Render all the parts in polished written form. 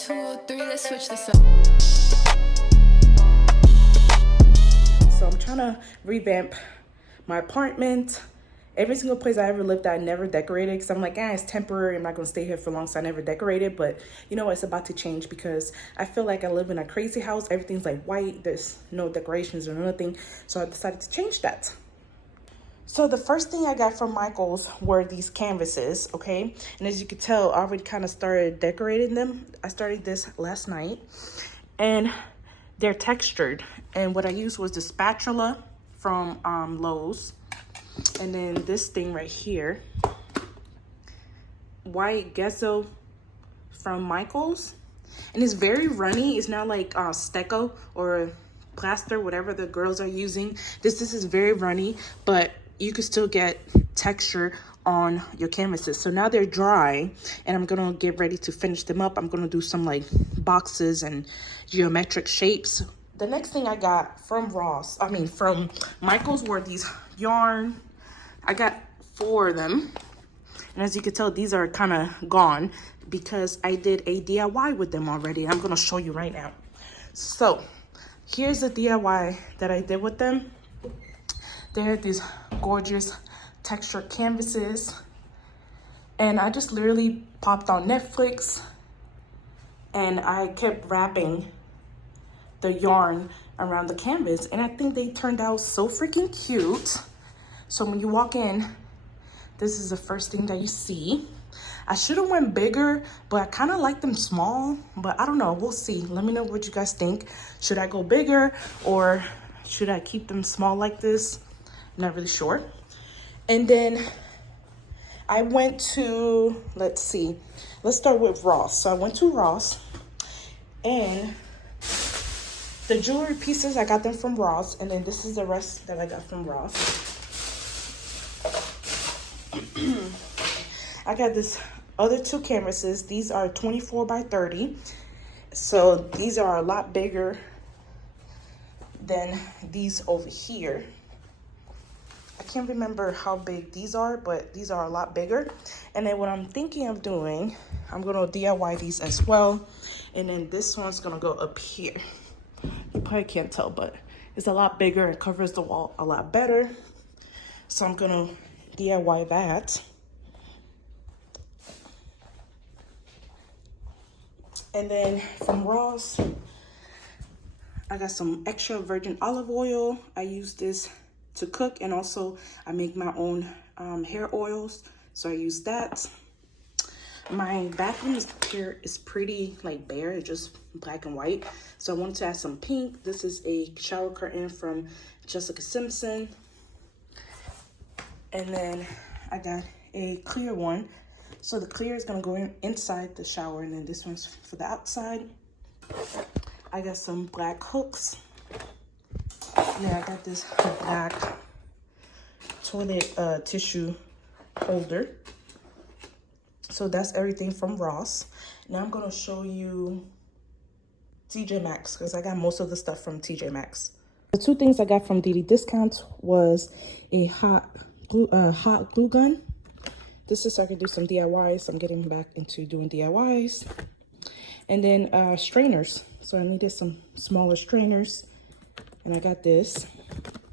2, 3, let's switch this up. So I'm trying to revamp my apartment. Every single place I ever lived at, I never decorated because I'm like, it's temporary. I'm not going to stay here for long, so I never decorated. But you know what? It's about to change because I feel like I live in a crazy house. Everything's like white. There's no decorations or nothing. So I decided to change that. So the first thing I got from Michael's were these canvases, okay? And as you can tell, I already kind of started decorating them. I started this last night. And they're textured. And what I used was the spatula from Lowe's. And then this thing right here, white gesso from Michael's. And it's very runny. It's not like stucco or plaster, whatever the girls are using. This is very runny, but you can still get texture on your canvases. So now they're dry and I'm gonna get ready to finish them up. I'm gonna do some like boxes and geometric shapes. The next thing I got from from Michael's were these yarn. I got 4 of them. And as you can tell, these are kind of gone because I did a DIY with them already. I'm gonna show you right now. So here's the DIY that I did with them. They're these gorgeous textured canvases. And I just literally popped on Netflix and I kept wrapping the yarn around the canvas. And I think they turned out so freaking cute. So when you walk in, this is the first thing that you see. I should have went bigger, but I kind of like them small, but I don't know, we'll see. Let me know what you guys think. Should I go bigger or should I keep them small like this? Not really sure. And then I went to, let's start with Ross. So I went to Ross and the jewelry pieces, I got them from Ross. And then this is the rest that I got from Ross. I got this other 2 canvases. These are 24 by 30. So these are a lot bigger than these over here. I can't remember how big these are, but these are a lot bigger. And then what I'm thinking of doing, I'm gonna DIY these as well. And then this one's gonna go up here. You probably can't tell, but it's a lot bigger and covers the wall a lot better. So I'm gonna DIY that. And then from Ross, I got some extra virgin olive oil. I use this to cook, and also I make my own hair oils, so I use that. My bathroom here is pretty like bare, it's just black and white, so I wanted to add some pink. This is a shower curtain from Jessica Simpson. And then I got a clear one. So the clear is gonna go inside the shower, and then this one's for the outside. I got some black hooks. Yeah, I got this black toilet tissue holder. So that's everything from Ross. Now I'm gonna show you TJ Maxx because I got most of the stuff from TJ Maxx. The 2 things I got from DD Discounts was a hot glue gun. This is so I can do some DIYs. I'm getting back into doing DIYs. And then strainers. So I needed some smaller strainers. And I got this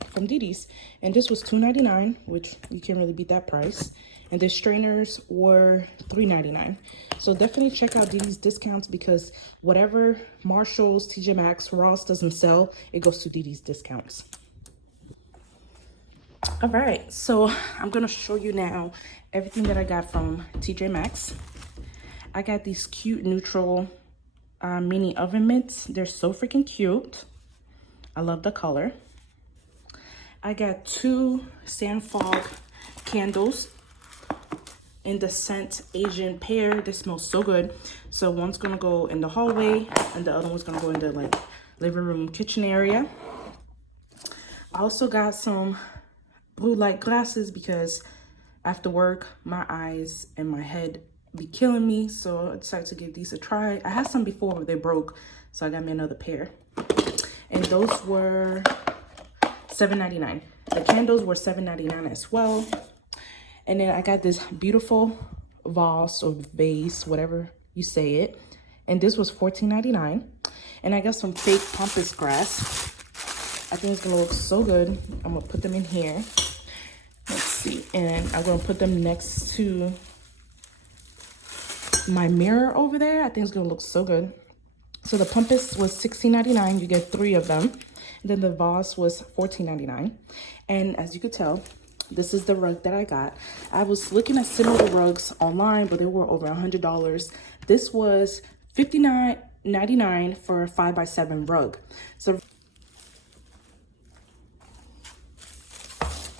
from DD's. And this was $2.99, which you can't really beat that price. And the strainers were $3.99. So definitely check out DD's Discounts because whatever Marshall's, TJ Maxx, Ross doesn't sell, it goes to DD's Discounts. All right, so I'm gonna show you now everything that I got from TJ Maxx. I got these cute neutral mini oven mitts. They're so freaking cute. I love the color. I got 2 sand fog candles in the scent Asian pear. They smell so good. So one's gonna go in the hallway and the other one's gonna go in the like living room kitchen area. I also got some blue light glasses because after work my eyes and my head be killing me, so I decided to give these a try. I had some before but they broke, so I got me another pair, and those were $7.99. The candles were $7.99 as well. And then I got this beautiful vase or vase, whatever you say it, and this was $14.99. And I got some fake pampas grass. I think it's gonna look so good. I'm gonna put them in here. Let's see, and I'm gonna put them next to my mirror over there. I think it's gonna look so good. So the pampas was $16.99. You get 3 of them. And then the vase was $14.99. And as you could tell, this is the rug that I got. I was looking at similar rugs online, but they were over $100. This was $59.99 for a 5x7 rug. So,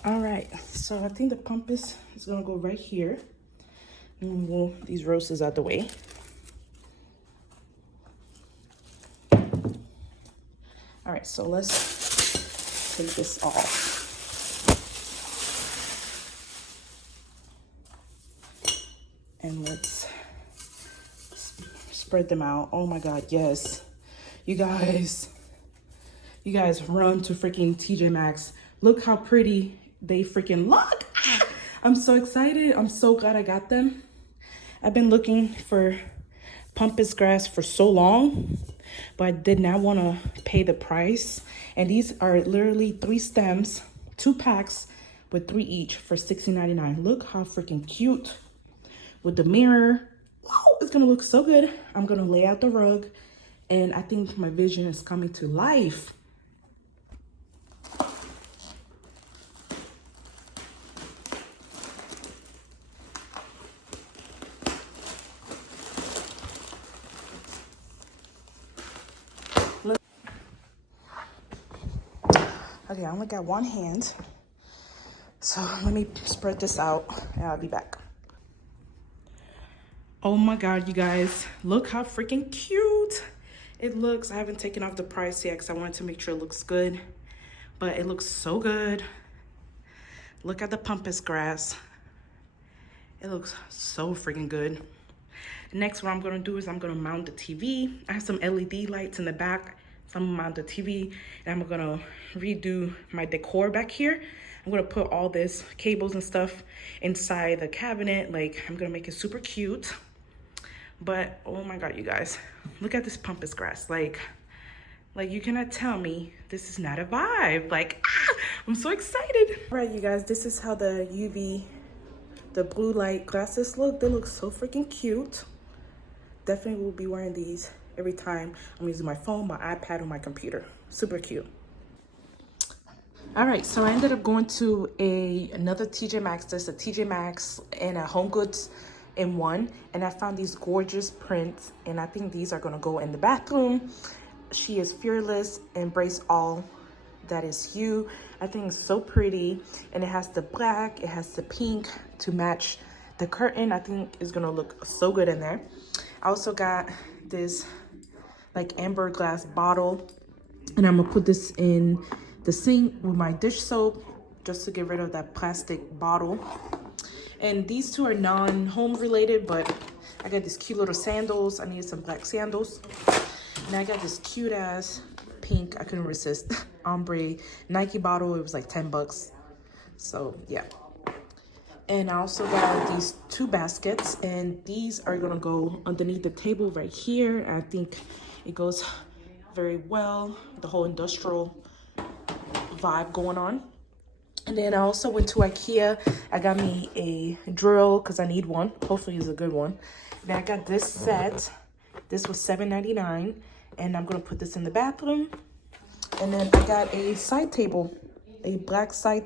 all right. So I think the pampas is gonna go right here. And we'll move these roses out the way. All right, so let's take this off. And let's spread them out. Oh my God, yes. You guys run to freaking TJ Maxx. Look how pretty they freaking look. I'm so excited. I'm so glad I got them. I've been looking for pampas grass for so long, but I did not want to pay the price. And these are literally 3 stems, 2 packs with 3 each for $16.99. Look how freaking cute with the mirror. Wow, it's gonna look so good. I'm gonna lay out the rug, and I think my vision is coming to life. Okay, I only got one hand, so let me spread this out and I'll be back. Oh my God, you guys, look how freaking cute it looks. I haven't taken off the price yet because I wanted to make sure it looks good, but it looks so good. Look at the pampas grass. It looks so freaking good. Next, what I'm gonna do is I'm gonna mount the TV. I have some LED lights in the back. So I'm gonna mount the TV, and I'm gonna redo my decor back here. I'm gonna put all this cables and stuff inside the cabinet. Like, I'm gonna make it super cute. But oh my God, you guys, look at this pampas grass. Like you cannot tell me this is not a vibe. Like, I'm so excited. All right, you guys, this is how the UV, the blue light glasses look. They look so freaking cute. Definitely will be wearing these every time I'm using my phone, my iPad, or my computer. Super cute. All right, so I ended up going to another TJ Maxx. There's a TJ Maxx and a Home Goods in one, and I found these gorgeous prints, and I think these are gonna go in the bathroom. She is fearless, embrace all that is you. I think it's so pretty, and it has the black, it has the pink to match the curtain. I think it's gonna look so good in there. I also got this like amber glass bottle, and I'm gonna put this in the sink with my dish soap just to get rid of that plastic bottle. And these two are non-home related, but I got these cute little sandals. I needed some black sandals. And I got this cute ass pink, I couldn't resist, ombre Nike bottle. It was like 10 bucks. So yeah. And I also got these 2 baskets, and these are gonna go underneath the table right here. I think it goes very well, the whole industrial vibe going on. And then I also went to Ikea. I got me a drill because I need one. Hopefully it's a good one. Then I got this set. This was $7.99, and I'm gonna put this in the bathroom. And then I got a side table, a black side table.